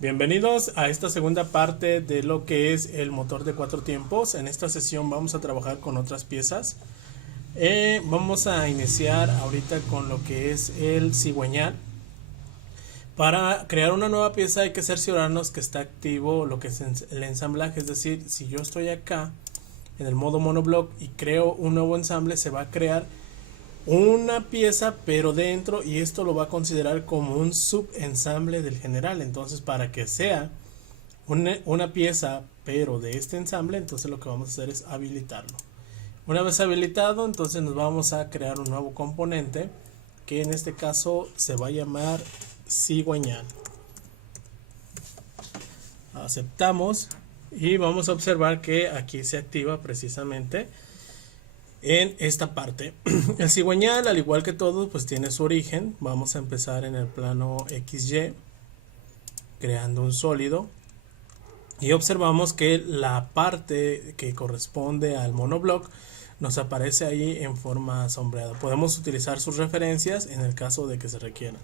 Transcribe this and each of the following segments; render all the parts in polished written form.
Bienvenidos a esta segunda parte de lo que es el motor de 4 tiempos. En esta sesión vamos a trabajar con otras piezas. Vamos a iniciar ahorita con lo que es el cigüeñal. Para crear una nueva pieza hay que cerciorarnos que está activo lo que es el ensamblaje. Es decir, si yo estoy acá en el modo monoblock y creo un nuevo ensamble, se va a crear una pieza pero dentro, y esto lo va a considerar como un subensamble del general. Entonces, para que sea una pieza pero de este ensamble, entonces lo que vamos a hacer es habilitarlo. Una vez habilitado, entonces nos vamos a crear un nuevo componente que en este caso se va a llamar cigüeñal. Aceptamos y vamos a observar que aquí se activa precisamente en esta parte. El cigüeñal, al igual que todo, pues tiene su origen. Vamos a empezar en el plano XY, creando un sólido, y observamos que la parte que corresponde al monoblock nos aparece ahí en forma sombreada. Podemos utilizar sus referencias en el caso de que se requieran,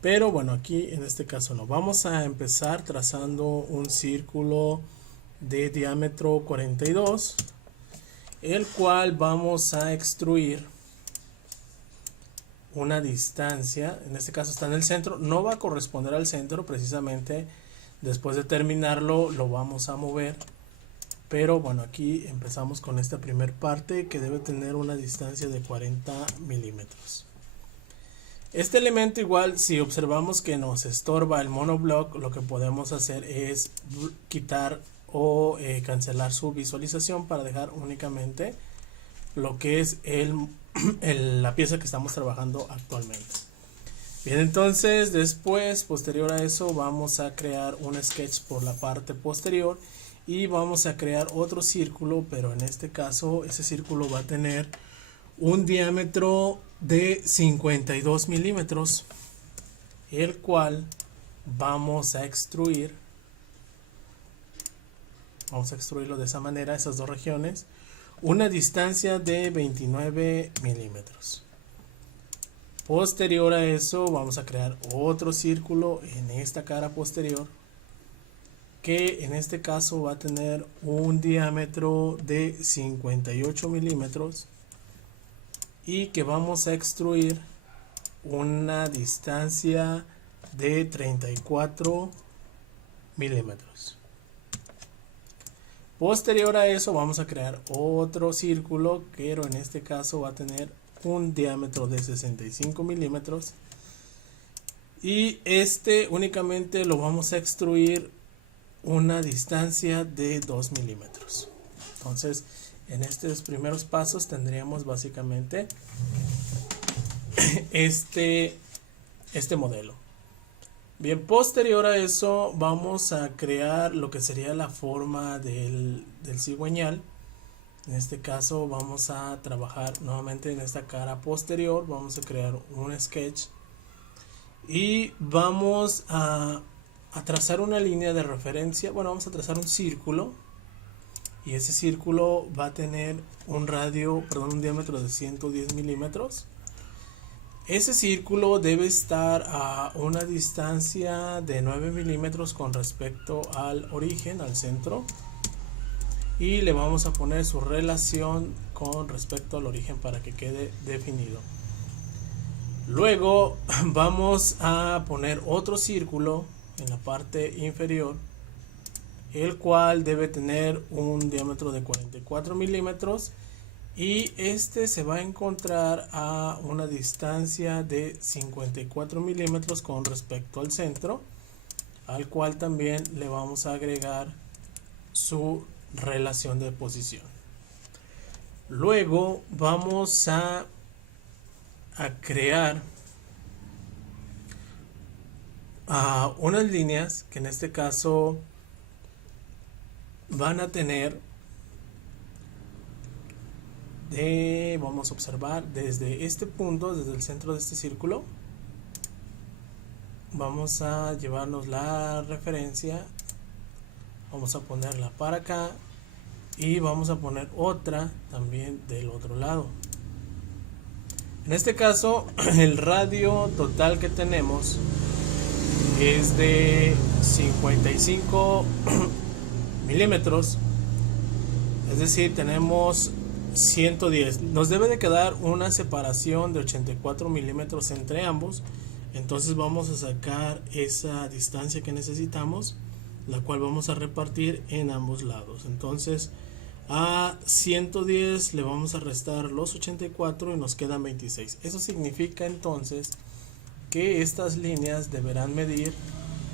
pero bueno, aquí en este caso no. Vamos a empezar trazando un círculo de diámetro 42, el cual vamos a extruir una distancia. En este caso está en el centro, no va a corresponder al centro, precisamente después de terminarlo lo vamos a mover, pero bueno, aquí empezamos con esta primer parte que debe tener una distancia de 40 milímetros. Este elemento, igual, si observamos que nos estorba el monoblock, lo que podemos hacer es quitar o cancelar su visualización para dejar únicamente lo que es la pieza que estamos trabajando actualmente. Bien, entonces después, posterior a eso, vamos a crear un sketch por la parte posterior y vamos a crear otro círculo, pero en este caso ese círculo va a tener un diámetro de 52 milímetros, el cual vamos a extruir. Vamos a extruirlo de esa manera, esas dos regiones, una distancia de 29 milímetros. Posterior a eso vamos a crear otro círculo en esta cara posterior, que en este caso va a tener un diámetro de 58 milímetros y que vamos a extruir una distancia de 34 milímetros. Posterior a eso vamos a crear otro círculo, pero en este caso va a tener un diámetro de 65 milímetros y este únicamente lo vamos a extruir una distancia de 2 milímetros. Entonces, en estos primeros pasos tendríamos básicamente este modelo. Bien, posterior a eso vamos a crear lo que sería la forma del cigüeñal. En este caso vamos a trabajar nuevamente en esta cara posterior. Vamos a crear un sketch y vamos a trazar una línea de referencia. Bueno, vamos a trazar un círculo, y ese círculo va a tener un diámetro de 110 milímetros. Ese círculo debe estar a una distancia de 9 milímetros con respecto al origen, al centro, y le vamos a poner su relación con respecto al origen para que quede definido. Luego vamos a poner otro círculo en la parte inferior, el cual debe tener un diámetro de 44 milímetros y este se va a encontrar a una distancia de 54 milímetros con respecto al centro, al cual también le vamos a agregar su relación de posición. Luego vamos a crear unas líneas que en este caso van a tener vamos a observar desde este punto, desde el centro de este círculo, vamos a llevarnos la referencia, vamos a ponerla para acá y vamos a poner otra también del otro lado. En este caso el radio total que tenemos es de 55 milímetros, es decir, tenemos 110. Nos debe de quedar una separación de 84 milímetros entre ambos. Entonces vamos a sacar esa distancia que necesitamos, la cual vamos a repartir en ambos lados. Entonces a 110 le vamos a restar los 84 y nos quedan 26. Eso significa entonces que estas líneas deberán medir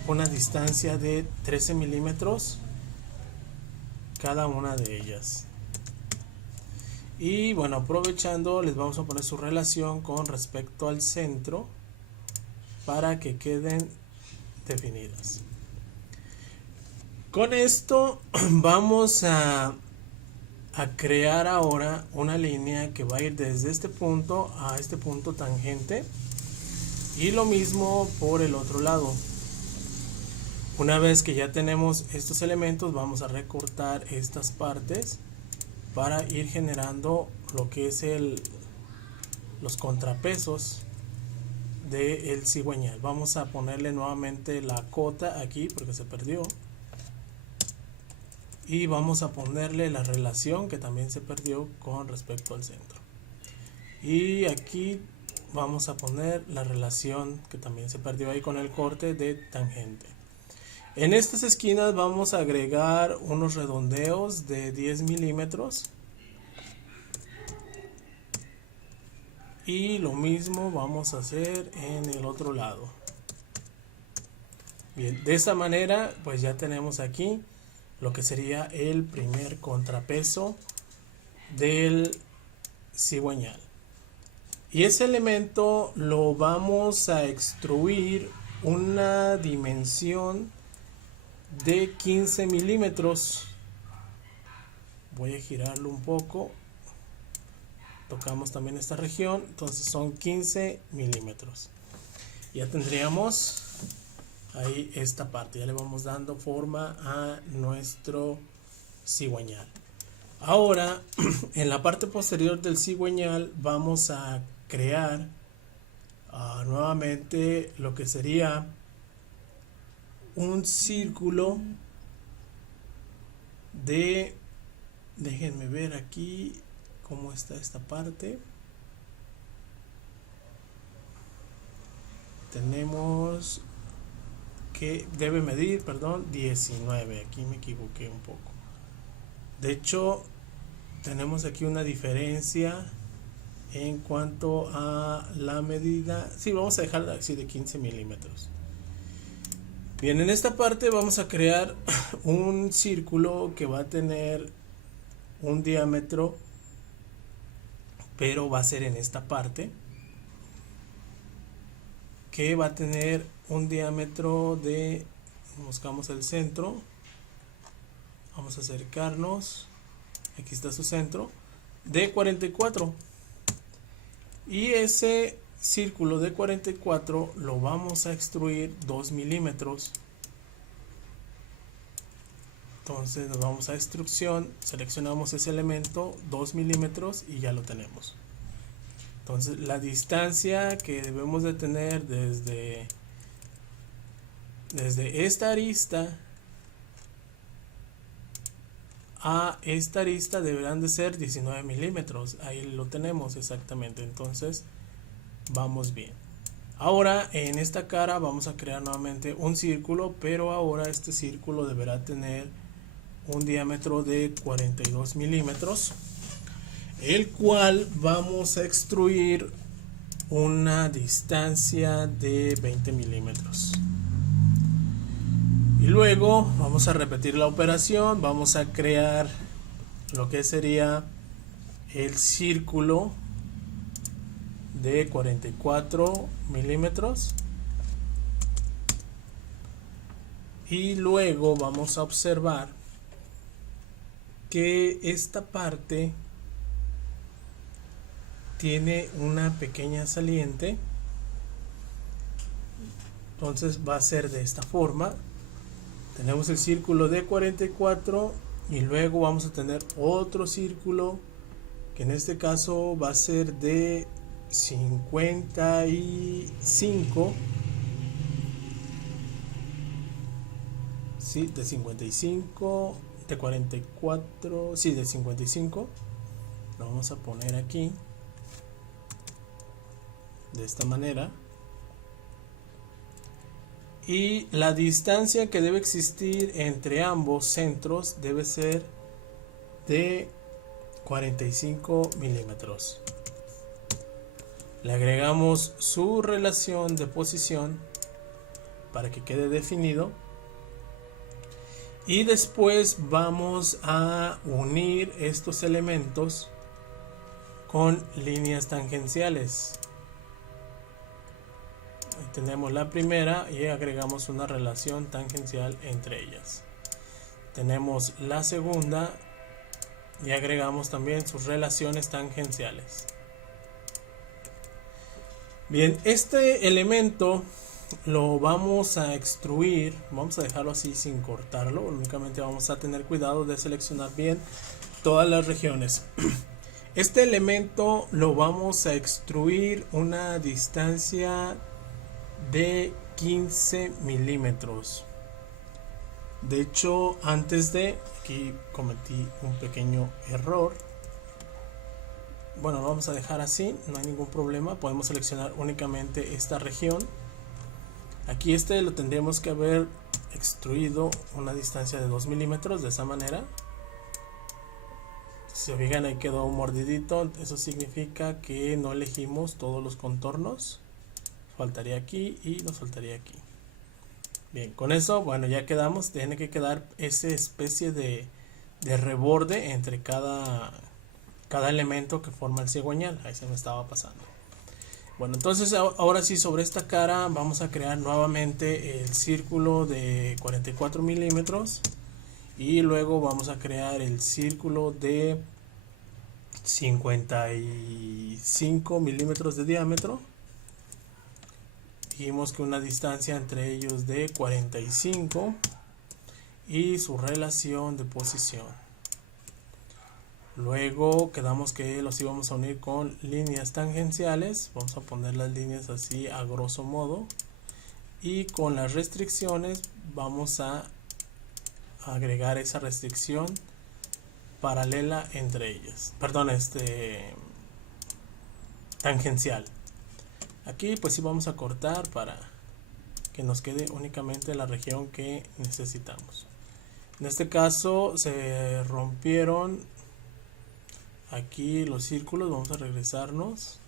una distancia de 13 milímetros cada una de ellas. Y bueno, aprovechando, les vamos a poner su relación con respecto al centro para que queden definidas. Con esto vamos a crear ahora una línea que va a ir desde este punto a este punto tangente, y lo mismo por el otro lado. Una vez que ya tenemos estos elementos, vamos a recortar estas partes para ir generando lo que es los contrapesos del cigüeñal. Vamos a ponerle nuevamente la cota aquí porque se perdió, y vamos a ponerle la relación que también se perdió con respecto al centro, y aquí vamos a poner la relación que también se perdió ahí con el corte de tangente. En estas esquinas vamos a agregar unos redondeos de 10 milímetros, y lo mismo vamos a hacer en el otro lado. Bien, de esta manera pues ya tenemos aquí lo que sería el primer contrapeso del cigüeñal, y ese elemento lo vamos a extruir una dimensión de 15 milímetros. Voy a girarlo un poco, tocamos también esta región, entonces son 15 milímetros. Ya tendríamos ahí esta parte, ya le vamos dando forma a nuestro cigüeñal. Ahora en la parte posterior del cigüeñal vamos a crear nuevamente lo que sería un círculo de, déjenme ver aquí cómo está esta parte. Tenemos que debe medir, perdón, 19. Aquí me equivoqué un poco. De hecho, tenemos aquí una diferencia en cuanto a la medida. Sí, vamos a dejarla así de 15 milímetros. Bien, en esta parte vamos a crear un círculo que va a tener un diámetro, pero va a ser en esta parte, que va a tener un diámetro de, buscamos el centro, vamos a acercarnos, aquí está su centro, de 44, y ese círculo de 44 lo vamos a extruir 2 milímetros. Entonces nos vamos a extrusión, seleccionamos ese elemento 2 milímetros y ya lo tenemos. Entonces la distancia que debemos de tener desde esta arista a esta arista deberán de ser 19 milímetros. Ahí lo tenemos exactamente, entonces vamos bien. Ahora en esta cara vamos a crear nuevamente un círculo, pero ahora este círculo deberá tener un diámetro de 42 milímetros, el cual vamos a extruir una distancia de 20 milímetros. Y luego vamos a repetir la operación, vamos a crear lo que sería el círculo de 44 milímetros, y luego vamos a observar que esta parte tiene una pequeña saliente, entonces va a ser de esta forma. Tenemos el círculo de 44 y luego vamos a tener otro círculo que en este caso va a ser de 55, sí, de 55, de 44, sí, de 55. Lo vamos a poner aquí de esta manera. Y la distancia que debe existir entre ambos centros debe ser de 45 milímetros. Le agregamos su relación de posición para que quede definido. Y después vamos a unir estos elementos con líneas tangenciales. Ahí tenemos la primera y agregamos una relación tangencial entre ellas. Tenemos la segunda y agregamos también sus relaciones tangenciales. Bien, este elemento lo vamos a extruir, vamos a dejarlo así sin cortarlo, únicamente vamos a tener cuidado de seleccionar bien todas las regiones. Este elemento lo vamos a extruir una distancia de 15 milímetros. De hecho, aquí cometí un pequeño error. Bueno, lo vamos a dejar así, no hay ningún problema. Podemos seleccionar únicamente esta región. Aquí lo tendríamos que haber extruido una distancia de 2 milímetros de esa manera. Si se fijan, ahí quedó un mordidito. Eso significa que no elegimos todos los contornos. Faltaría aquí y nos faltaría aquí. Bien, con eso, bueno, ya quedamos. Tiene que quedar esa especie de reborde entre cada elemento que forma el cigüeñal. Ahí se me estaba pasando. Bueno, entonces ahora sí, sobre esta cara vamos a crear nuevamente el círculo de 44 milímetros y luego vamos a crear el círculo de 55 milímetros de diámetro. Dijimos que una distancia entre ellos de 45 y su relación de posición. Luego quedamos que los íbamos a unir con líneas tangenciales. Vamos a poner las líneas así a grosso modo. Y con las restricciones vamos a agregar esa restricción paralela entre ellas. Perdón, tangencial. Aquí pues sí vamos a cortar para que nos quede únicamente la región que necesitamos. En este caso se rompieron aquí los círculos, vamos a regresarnos.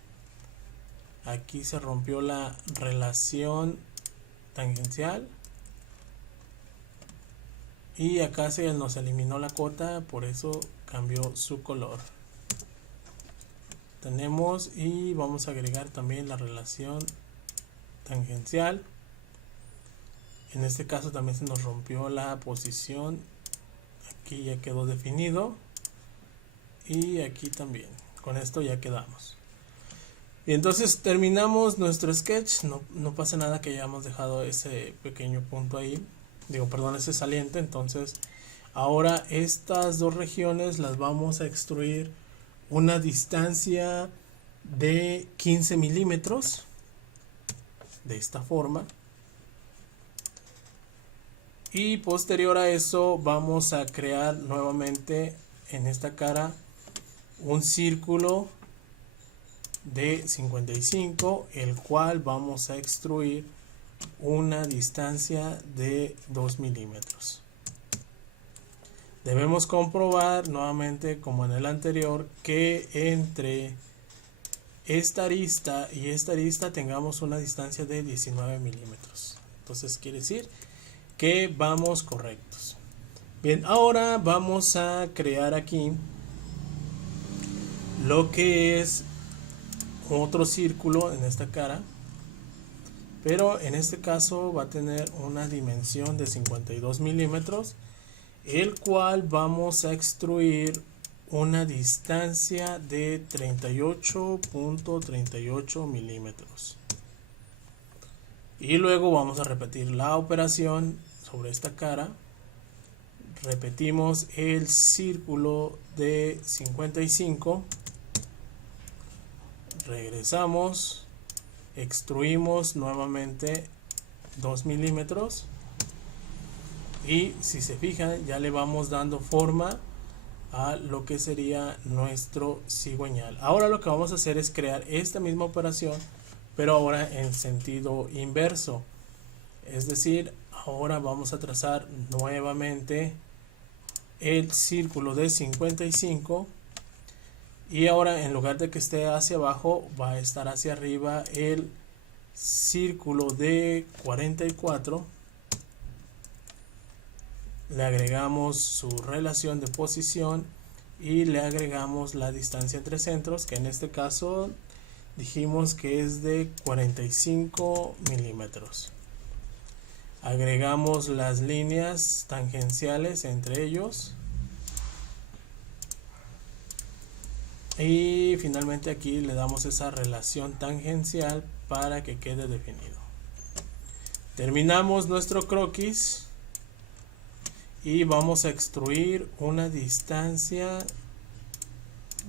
Aquí se rompió la relación tangencial y acá se nos eliminó la cota, por eso cambió su color. Tenemos y vamos a agregar también la relación tangencial. En este caso también se nos rompió la posición, aquí ya quedó definido. Y aquí también, con esto ya quedamos. Y entonces terminamos nuestro sketch. No pasa nada que hayamos dejado ese pequeño punto ahí, ese saliente. Entonces ahora estas dos regiones las vamos a extruir una distancia de 15 milímetros de esta forma. Y posterior a eso vamos a crear nuevamente en esta cara un círculo de 55, el cual vamos a extruir una distancia de 2 milímetros. Debemos comprobar nuevamente, como en el anterior, que entre esta arista y esta arista tengamos una distancia de 19 milímetros. Entonces quiere decir que vamos correctos. Bien, ahora vamos a crear aquí lo que es otro círculo en esta cara, pero en este caso va a tener una dimensión de 52 milímetros, el cual vamos a extruir una distancia de 38.38 milímetros. Y luego vamos a repetir la operación sobre esta cara. Repetimos el círculo de 55. Regresamos, extruimos nuevamente 2 milímetros Y si se fijan, ya le vamos dando forma a lo que sería nuestro cigüeñal. Ahora lo que vamos a hacer es crear esta misma operación, pero ahora en sentido inverso. Es decir, ahora vamos a trazar nuevamente el círculo de 55, y ahora en lugar de que esté hacia abajo va a estar hacia arriba el círculo de 44. Le agregamos su relación de posición y le agregamos la distancia entre centros, que en este caso dijimos que es de 45 milímetros. Agregamos las líneas tangenciales entre ellos. Y finalmente aquí le damos esa relación tangencial para que quede definido. Terminamos nuestro croquis y vamos a extruir una distancia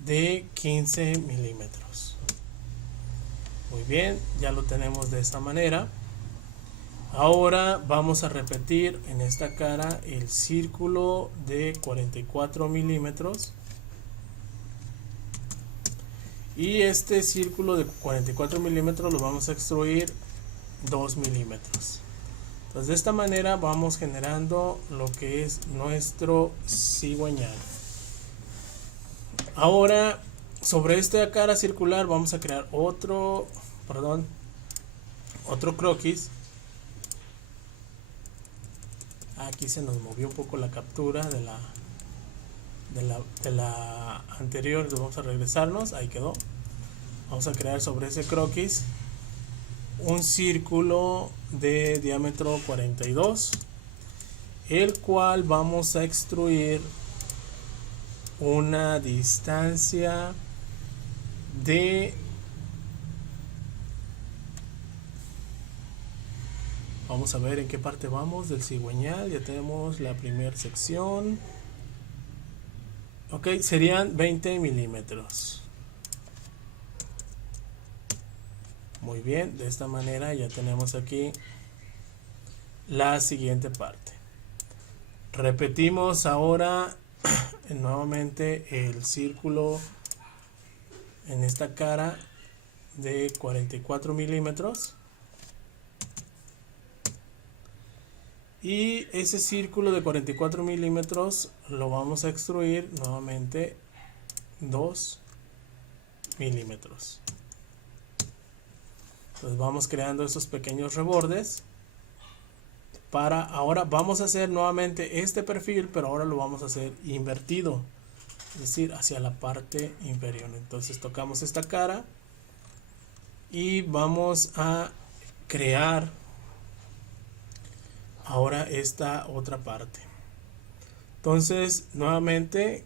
de 15 milímetros. Muy bien, ya lo tenemos de esta manera. Ahora vamos a repetir en esta cara el círculo de 44 milímetros. Y este círculo de 44 milímetros lo vamos a extruir 2 milímetros. Entonces de esta manera vamos generando lo que es nuestro cigüeñal. Ahora sobre esta cara circular vamos a crear otro croquis. Aquí se nos movió un poco la captura de la anterior. Entonces vamos a regresarnos, ahí quedó. Vamos a crear sobre ese croquis un círculo de diámetro 42, el cual vamos a extruir una distancia de, vamos a ver en qué parte vamos del cigüeñal. Ya tenemos la primera sección. Ok, serían 20 milímetros. Muy bien, de esta manera ya tenemos aquí la siguiente parte. Repetimos ahora nuevamente el círculo en esta cara de 44 milímetros. Y ese círculo de 44 milímetros lo vamos a extruir nuevamente 2 milímetros. Entonces vamos creando esos pequeños rebordes. Ahora vamos a hacer nuevamente este perfil, pero ahora lo vamos a hacer invertido, es decir, hacia la parte inferior. Entonces tocamos esta cara y vamos a crear ahora esta otra parte. Entonces nuevamente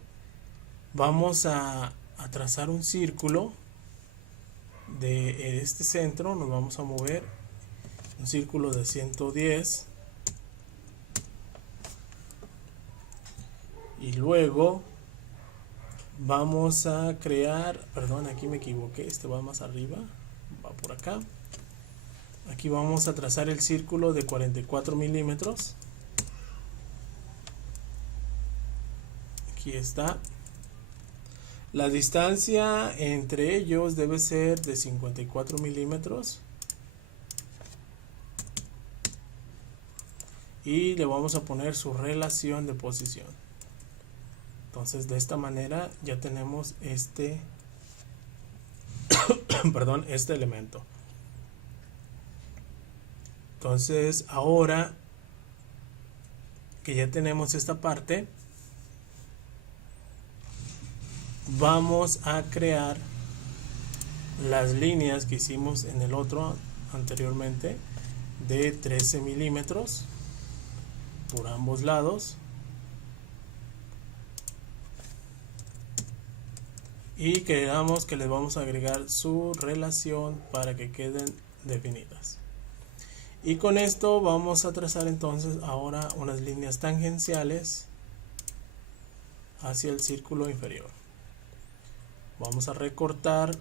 vamos a trazar un círculo de este centro. Nos vamos a mover un círculo de 110 y luego vamos a crear, perdón, aquí me equivoqué, este va más arriba, va por acá. Aquí vamos a trazar el círculo de 44 milímetros. Aquí está. La distancia entre ellos debe ser de 54 milímetros. Y le vamos a poner su relación de posición. Entonces de esta manera ya tenemos este este elemento. Entonces ahora que ya tenemos esta parte, vamos a crear las líneas que hicimos en el otro anteriormente de 13 milímetros por ambos lados. Y creamos que les vamos a agregar su relación para que queden definidas. Y con esto vamos a trazar entonces ahora unas líneas tangenciales hacia el círculo inferior. Vamos a recortar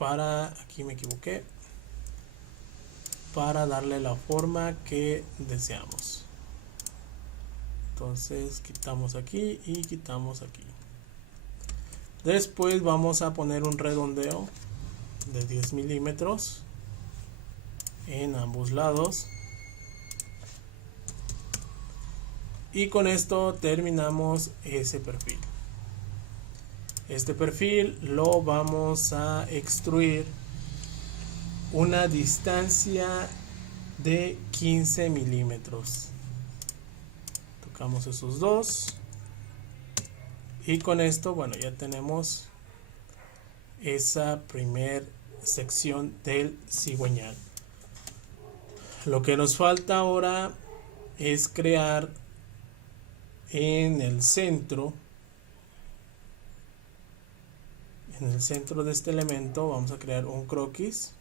aquí me equivoqué, para darle la forma que deseamos. Entonces quitamos aquí y quitamos aquí. Después vamos a poner un redondeo de 10 milímetros en ambos lados. Y con esto terminamos ese perfil. Este perfil lo vamos a extruir una distancia de 15 milímetros. Tocamos esos dos. Y con esto, bueno, ya tenemos esa primer sección del cigüeñal. Lo que nos falta ahora es crear en el centro de este elemento. Vamos a crear un croquis.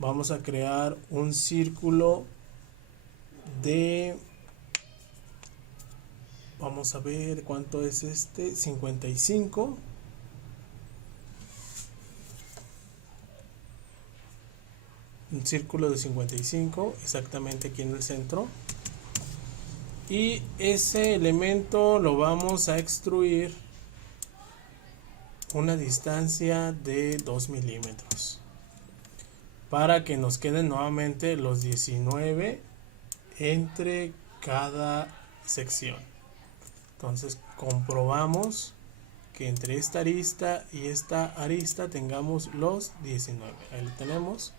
Vamos a crear un círculo de, vamos a ver cuánto es este, 55. Un círculo de 55 exactamente aquí en el centro. Y ese elemento lo vamos a extruir una distancia de 2 milímetros para que nos queden nuevamente los 19 entre cada sección. Entonces comprobamos que entre esta arista y esta arista tengamos los 19. Ahí lo tenemos.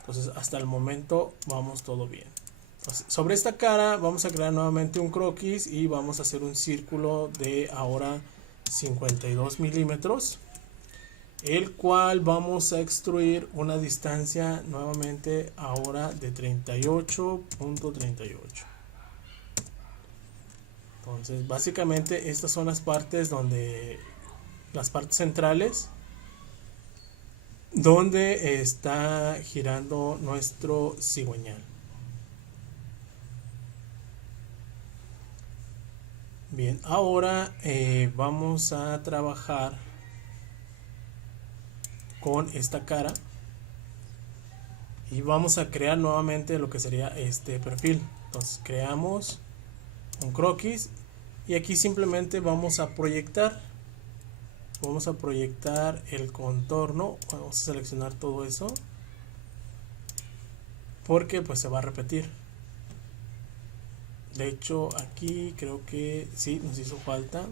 Entonces hasta el momento vamos todo bien. Entonces, sobre esta cara vamos a crear nuevamente un croquis y vamos a hacer un círculo de ahora 52 milímetros, el cual vamos a extruir una distancia nuevamente ahora de 38.38. Entonces básicamente estas son las partes centrales donde está girando nuestro cigüeñal. Bien, ahora vamos a trabajar con esta cara y vamos a crear nuevamente lo que sería este perfil. Entonces creamos un croquis y aquí simplemente vamos a proyectar el contorno. Vamos a seleccionar todo eso porque pues se va a repetir. De hecho aquí creo que sí nos hizo falta.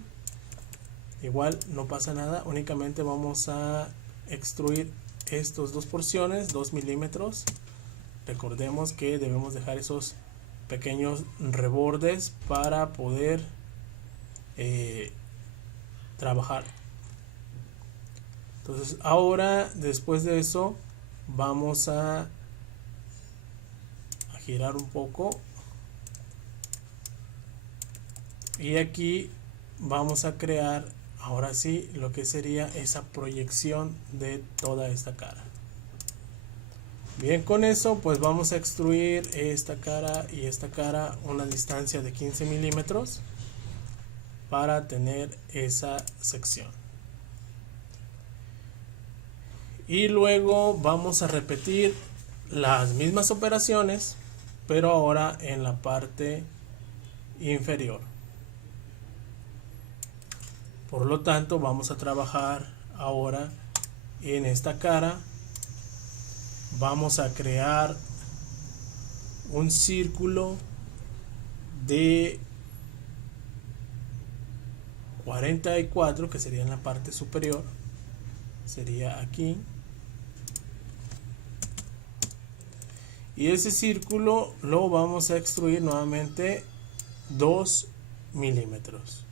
Igual no pasa nada, únicamente vamos a extruir estas dos porciones, 2 milímetros. Recordemos que debemos dejar esos pequeños rebordes para poder trabajar. Entonces ahora después de eso vamos a girar un poco. Y aquí vamos a crear ahora sí lo que sería esa proyección de toda esta cara. Bien, con eso pues vamos a extruir esta cara y esta cara una distancia de 15 milímetros para tener esa sección. Y luego vamos a repetir las mismas operaciones, pero ahora en la parte inferior. Por lo tanto vamos a trabajar ahora en esta cara. Vamos a crear un círculo de 44 que sería en la parte superior, sería aquí, y ese círculo lo vamos a extruir nuevamente 2 milímetros.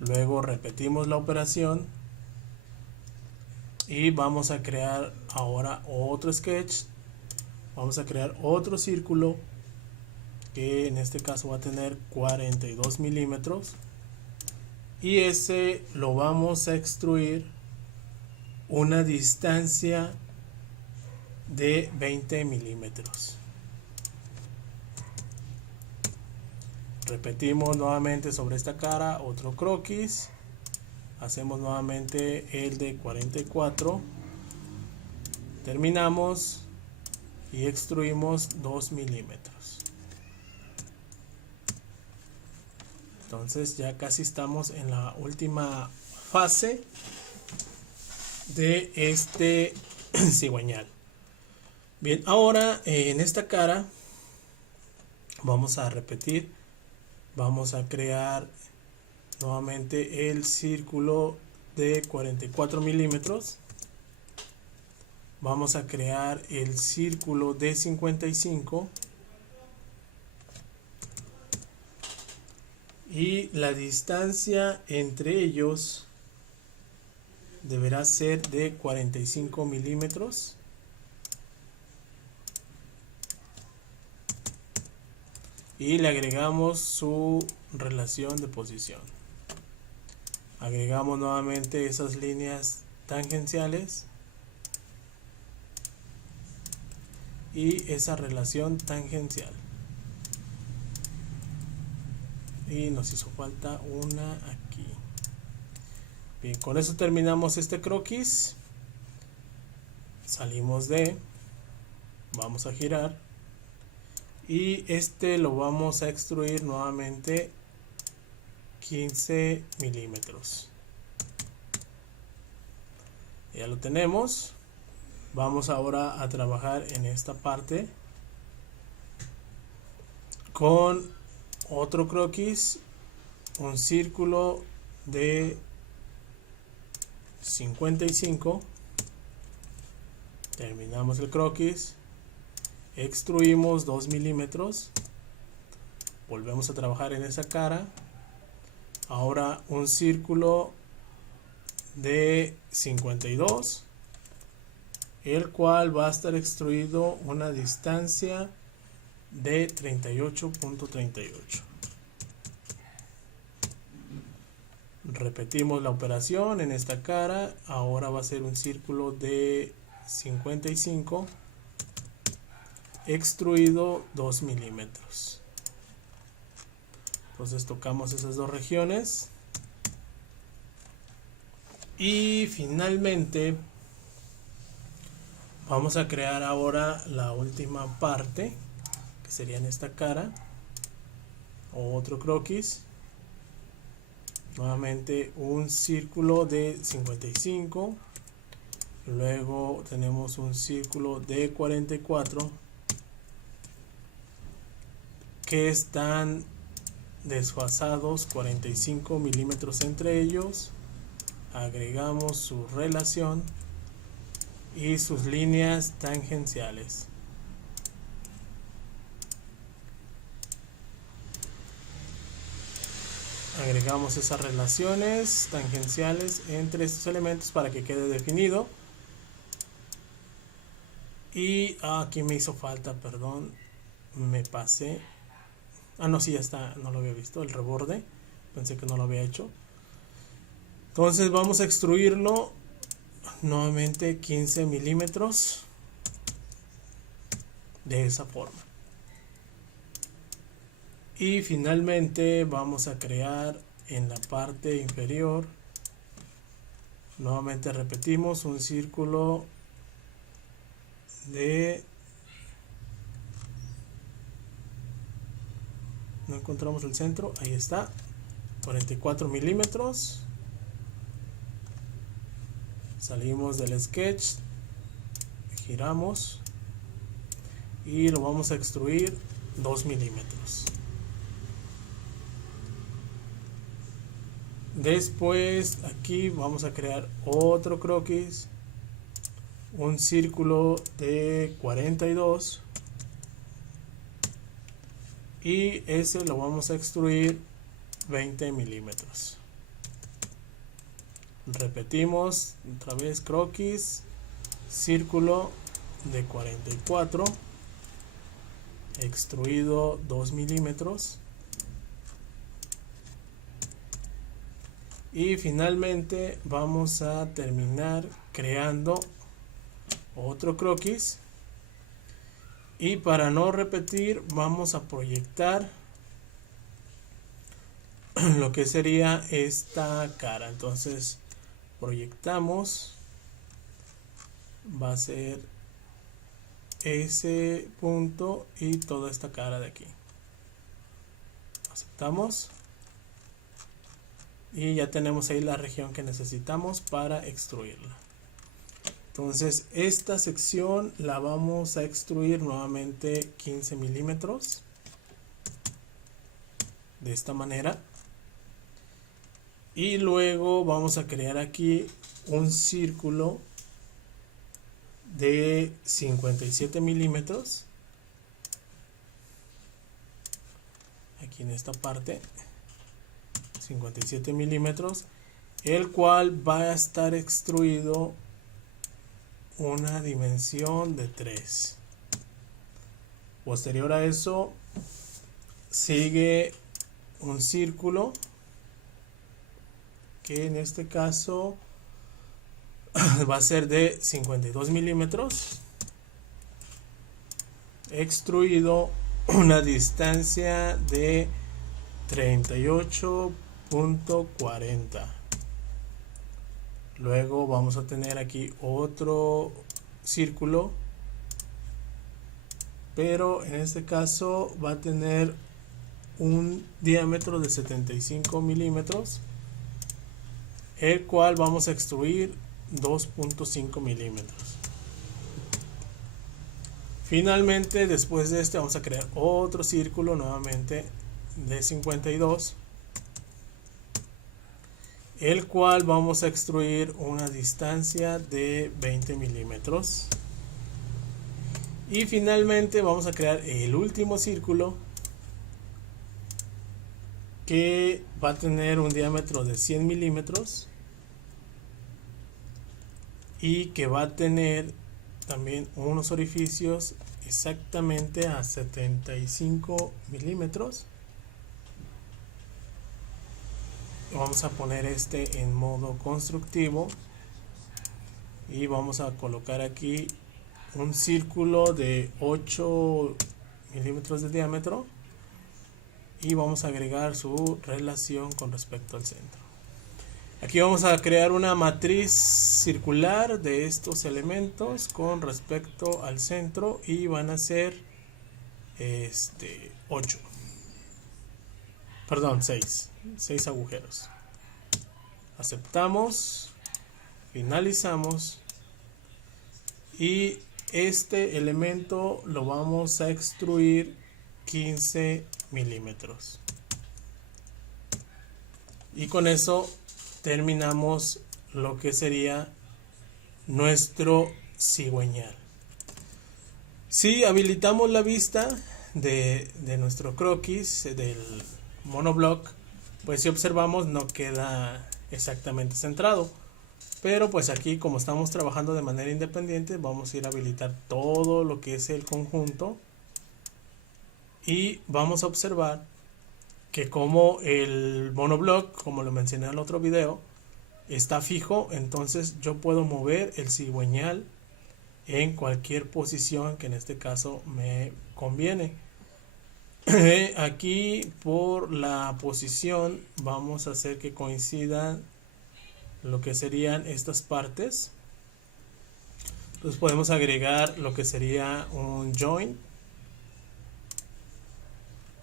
Luego repetimos la operación y vamos a crear ahora otro sketch. Vamos a crear otro círculo que en este caso va a tener 42 milímetros y ese lo vamos a extruir una distancia de 20 milímetros. Repetimos nuevamente sobre esta cara otro croquis, hacemos nuevamente el de 44, terminamos y extruimos 2 milímetros. Entonces ya casi estamos en la última fase de este cigüeñal. Bien, ahora en esta cara vamos a repetir, vamos a crear nuevamente el círculo de 44 milímetros. Vamos a crear el círculo de 55 y la distancia entre ellos deberá ser de 45 milímetros. Y le agregamos su relación de posición. Agregamos nuevamente esas líneas tangenciales y esa relación tangencial. Y nos hizo falta una aquí. Bien, con eso terminamos este croquis. Salimos vamos a girar y este lo vamos a extruir nuevamente 15 milímetros. Ya lo tenemos. Vamos ahora a trabajar en esta parte con otro croquis, un círculo de 55. Terminamos el croquis, extruimos 2 milímetros, volvemos a trabajar en esa cara. Ahora un círculo de 52, el cual va a estar extruido una distancia de 38.38. Repetimos la operación en esta cara. Ahora va a ser un círculo de 55 extruido 2 milímetros. Entonces tocamos esas dos regiones y finalmente vamos a crear ahora la última parte, que sería en esta cara, otro croquis, nuevamente un círculo de 55, luego tenemos un círculo de 44 que están desfasados 45 milímetros entre ellos. Agregamos su relación y sus líneas tangenciales. Agregamos esas relaciones tangenciales entre estos elementos para que quede definido. Y aquí me hizo falta, perdón, me pasé. No, sí, ya está, no lo había visto, el reborde, pensé que no lo había hecho. Entonces vamos a extruirlo nuevamente 15 milímetros de esa forma. Y finalmente vamos a crear en la parte inferior, nuevamente repetimos un círculo de, no encontramos el centro, ahí está, 44 milímetros. Salimos del sketch, giramos y lo vamos a extruir 2 milímetros. Después aquí vamos a crear otro croquis, un círculo de 42 y ese lo vamos a extruir 20 milímetros. Repetimos otra vez croquis, círculo de 44, extruido 2 milímetros. Y finalmente vamos a terminar creando otro croquis. Y para no repetir, vamos a proyectar lo que sería esta cara. Entonces proyectamos, va a ser ese punto y toda esta cara de aquí. Aceptamos y ya tenemos ahí la región que necesitamos para extruirla. Entonces esta sección la vamos a extruir nuevamente 15 milímetros de esta manera, y luego vamos a crear aquí un círculo de 57 milímetros aquí en esta parte, 57 milímetros, el cual va a estar extruido una dimensión de 3. Posterior a eso sigue un círculo que en este caso va a ser de 52 milímetros, extruido una distancia de 38.40. Luego vamos a tener aquí otro círculo, pero en este caso va a tener un diámetro de 75 milímetros, el cual vamos a extruir 2.5 milímetros. Finalmente, después de este, vamos a crear otro círculo nuevamente de 52, el cual vamos a extruir una distancia de 20 milímetros. Y finalmente vamos a crear el último círculo, que va a tener un diámetro de 100 milímetros y que va a tener también unos orificios exactamente a 75 milímetros. Vamos a poner este en modo constructivo y vamos a colocar aquí un círculo de 8 milímetros de diámetro y vamos a agregar su relación con respecto al centro. Aquí vamos a crear una matriz circular de estos elementos con respecto al centro y van a ser 6 agujeros. Aceptamos, finalizamos y este elemento lo vamos a extruir 15 milímetros. Y con eso terminamos lo que sería nuestro cigüeñal. Si habilitamos la vista de nuestro croquis del monoblock, pues si observamos no queda exactamente centrado, pero pues aquí, como estamos trabajando de manera independiente, vamos a ir a habilitar todo lo que es el conjunto y vamos a observar que como el monoblock, como lo mencioné en el otro video, está fijo, entonces yo puedo mover el cigüeñal en cualquier posición que en este caso me conviene. Aquí, por la posición, vamos a hacer que coincidan lo que serían estas partes. Entonces podemos agregar lo que sería un join,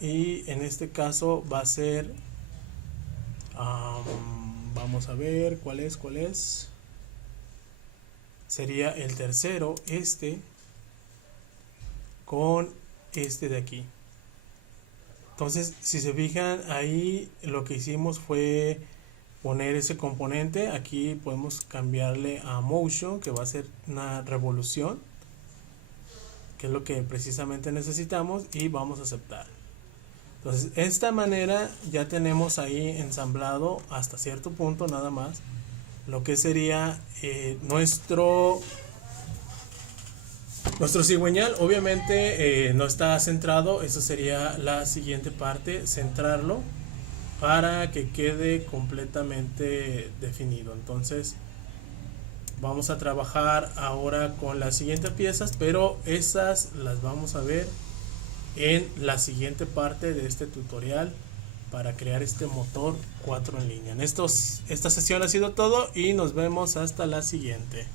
y en este caso va a ser vamos a ver cuál es. Sería el tercero, este con este de aquí. Entonces, si se fijan, ahí lo que hicimos fue poner ese componente. Aquí podemos cambiarle a motion, que va a ser una revolución, que es lo que precisamente necesitamos, y vamos a aceptar. Entonces, de esta manera ya tenemos ahí ensamblado hasta cierto punto nada más lo que sería nuestro cigüeñal. Obviamente no está centrado, eso sería la siguiente parte, centrarlo para que quede completamente definido. Entonces vamos a trabajar ahora con las siguientes piezas, pero esas las vamos a ver en la siguiente parte de este tutorial para crear este motor 4 en línea. Esta sesión ha sido todo y nos vemos hasta la siguiente.